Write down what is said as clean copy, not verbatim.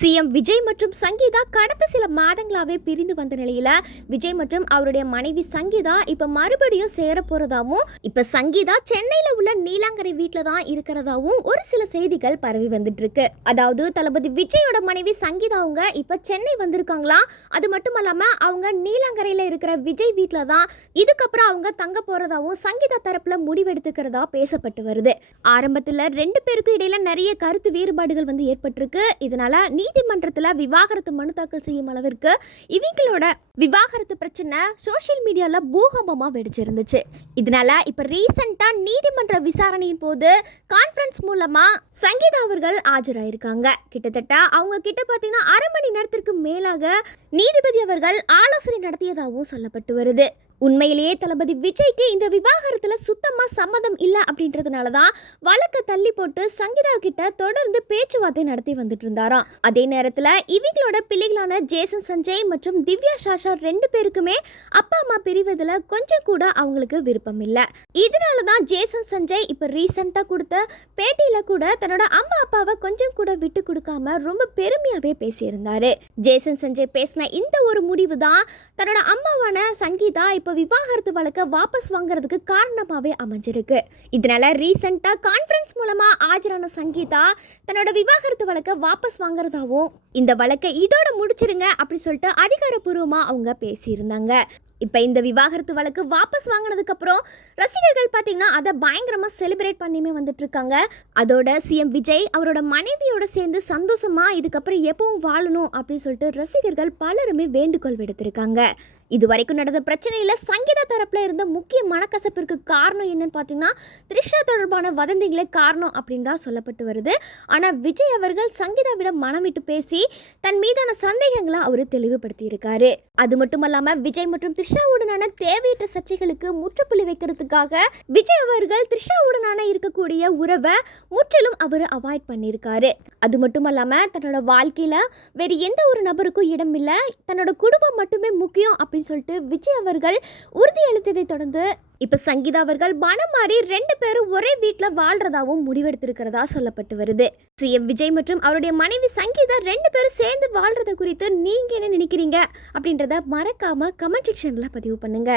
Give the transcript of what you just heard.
CM Vijay மற்றும் சங்கீதா கடந்த சில மாதங்களாவே பிரிந்து வந்த நிலையில விஜய் மற்றும் அவருடைய மனைவி சங்கீதா இப்ப மறுபடியும் சேர போறதாவும், இப்ப சங்கீதா சென்னையில உள்ள நீலாங்கரை வீட்டுல தான் இருக்கிறதாவும் ஒரு சில செய்திகள் பரவி வந்துட்டு இருக்கு. அதாவது தளபதி விஜயோட மனைவி சங்கீதா அவங்க இப்ப சென்னை வந்திருக்காங்களாம். அது மட்டும் இல்லாம அவங்க நீலாங்கரையில இருக்கிற விஜய் வீட்டுல தான் இதுக்கப்புறம் அவங்க தங்க போறதாவும் சங்கீதா தரப்புல முடிவெடுத்துக்கிறதா பேசப்பட்டு வருது. ஆரம்பத்துல ரெண்டு பேருக்கும் இடையில நிறைய கருத்து வேறுபாடுகள் வந்து ஏற்பட்டிருக்கு. இதனால நீதிமன்றத்துல விவாகரத்து மனு தாக்கல் செய்யும் அளவிற்கு இவங்களோட விவாகரத்து பிரச்சனை சோசியல் மீடியால பூகம்பமா வெடிச்சிருந்துச்சு. இதனால இப்ப ரீசெண்டா நீதிமன்ற விசாரணையின் போது கான்ஃபரன்ஸ் மூலமா சங்கீதா அவர்கள் ஆஜராயிருக்காங்க. கிட்டத்தட்ட அவங்க கிட்ட பாத்தீங்கன்னா அரை மணி நேரத்திற்கு மேலாக நீதிபதி அவர்கள் ஆலோசனை நடத்தியதாகவும் சொல்லப்பட்டு வருது. உண்மையிலேயே தளபதி விஜய்க்கு இந்த விவாகரத்துல சுத்தமா சம்மதம் இல்லை அப்படின்றதுனாலதான் வழக்கை தள்ளி போட்டு சங்கீதா கிட்ட தொடர்ந்து பேச்சுவார்த்தை நடத்தி வந்துட்டு இருந்தாராம். அதே நேரத்துல இவங்களோட பிள்ளைகளான ஜேசன் சஞ்சய் மற்றும் திவ்யா சாஷா ரெண்டு பேருக்குமே அப்பா அம்மா பிரிவதுல கொஞ்சம் கூட அவங்களுக்கு விருப்பம் இல்லை. இதனாலதான் ஜேசன் சஞ்சய் இப்ப ரீசெண்டா கொடுத்த பேட்டியில கூட தன்னோட அம்மா அப்பாவை கொஞ்சம் கூட விட்டு கொடுக்காம ரொம்ப பெருமையாவே பேசியிருந்தாரு. ஜேசன் சஞ்சய் பேசின இந்த ஒரு முடிவு தான் தன்னோட அம்மாவான சங்கீதா இப்ப விவாகரத்து வழக்க வாபஸ் வாங்குறதுக்கு காரணமாவே அமைஞ்சிருக்கு. இதனால ரீசெண்டா கான்ஃபரன்ஸ் மூலமா ஆஜரான சங்கீதா தன்னோட விவாகரத்து வழக்க வாபஸ் வாங்குறதாவும் இந்த வழக்கை இதோட முடிச்சிருங்க அப்படி சொல்லிட்டு அதிகாரப்பூர்வமா அவங்க பேசியிருந்தாங்க. இப்போ இந்த விவாகரத்து வழக்கு வாபஸ் வாங்கினதுக்கு அப்புறம் ரசிகர்கள் பார்த்தீங்கன்னா அதை பயங்கரமாக செலிப்ரேட் பண்ணியுமே வந்துட்டு இருக்காங்க. அதோட சிஎம் விஜய் அவரோட மனைவியோட சேர்ந்து சந்தோஷமா இதுக்கப்புறம் எப்பவும் வாழணும் அப்படின்னு சொல்லிட்டு ரசிகர்கள் பலருமே வேண்டுகோள் விடுத்திருக்காங்க. இது வரைக்கும் நடந்த பிரச்சனையில் சங்கீதா தரப்புல இருந்த முக்கிய மனக்கசப்பிற்கு காரணம் என்னன்னு பார்த்தீங்கன்னா த்ரிஷா தொடர்பான வதந்திகளே காரணம் அப்படின்னு தான் சொல்லப்பட்டு வருது. ஆனால் விஜய் அவர்கள் சங்கீதாவிடம் மனம் விட்டு பேசி தன் மீதான சந்தேகங்களை அவர் தெளிவுபடுத்தி இருக்காரு. அது மட்டும் இல்லாமல் விஜய் மற்றும் த்ரிஷாவுடனான தேவையற்ற சர்ச்சைகளுக்கு முற்றுப்புள்ளி வைக்கிறதுக்காக விஜய் அவர்கள் த்ரிஷாவுடனான இருக்கக்கூடிய உறவை முற்றிலும் அவர் அவாய்ட் பண்ணியிருக்காரு. அது மட்டும் இல்லாமல் தன்னோட வாழ்க்கையில வேறு எந்த ஒரு நபருக்கும் இடம் இல்லை, தன்னோட குடும்பம் மட்டுமே முக்கியம் அப்படின்னு சொல்லிட்டு விஜய் அவர்கள் உறுதியளித்ததை தொடர்ந்து இப்ப சங்கீதா அவர்கள் மனம் மாறி ரெண்டு பேரும் ஒரே வீட்டில் வாழ்றதாவும் முடிவெடுத்திருக்கிறதா சொல்லப்பட்டு வருது. சிஎம் விஜய் மற்றும் அவருடைய மனைவி சங்கீதா ரெண்டு பேரும் சேர்ந்து வாழ்றத குறித்து நீங்க என்ன நினைக்கிறீங்க அப்படின்றத மறக்காம கமெண்ட் செக்ஷன்ல பதிவு பண்ணுங்க.